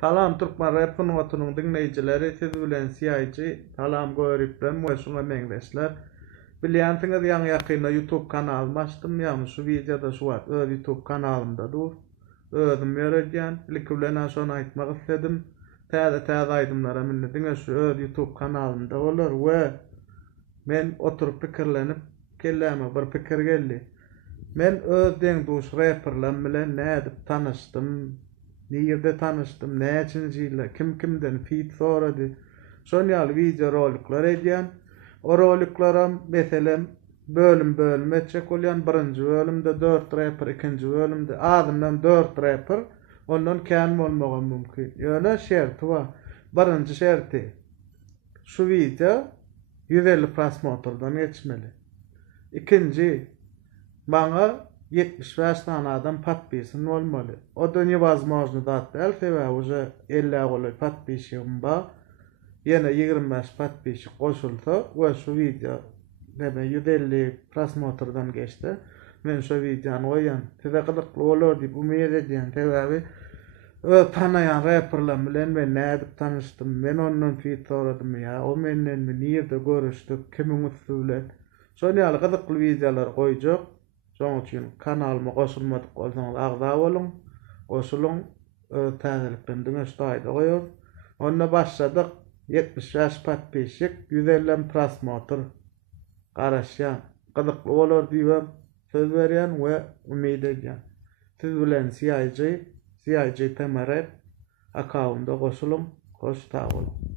Talam Türkmen rap sunuwatynyň dinleýijileri siz bilen CIG Talam Görüplen we şuna meňzeşler. Bilýänsiňiz ýa ýakynda YouTube kanalymy açdym. Ýa şu videoda şu var. Öz YouTube kanalymda dur. Özüm ýöredýän. Ilki bilen şonu aýtmak istedim. Täze aýdymlara minne diňe şu öz YouTube kanalymda bolar we men oturup pikirlenip kelläme bir pikir geldi. Men öz deňduş rapperler bilen nädip tanışdym? Nirde tanışdym, näçinji ýyla, kimden feed sorady. Şonýaly video rolikler edýän. O rolikleram meselem bölüm etjek bolýan. Birinji bölümde 4 rapper, ikinji bölümde adymdan 4 rapper, ondan kän bolmagy mümkin. Ýöne şerti bar. Birinji şerti şu video 150 prosmotrdan geçmeli. İkinci, bana 75 tane adam patpisin olmalı. O da невозможно dat değil. Sebäbi уже 50 goly patpisim bar. Yine 25 patpisik goşulsa we şu video deme 150 prosmotrdan geçti. Men şu videony goýan. Tede gydykly bolar diýip umyt edýän. Sebäbi tanayan rapperler bilen men nädip tanışdym. Men ondan feed soradym ýa. O menden nirde görüşdik, kimin üstüne. Şonýaly gydykly videolar goýjak. Şoň üçin kanalyma goşulmadyk bolsaňyz agza bolun. Goşulun, täzelikden diňe şaýda goýar. Onda başladyk 70 ýaş patpisik, 150 prosmotr. Garaşýan, gydykly bolar diýip söz berýän we umyt edýän. Siz bilen CIG Temerep akaunda goşulun, hoş sag bolun.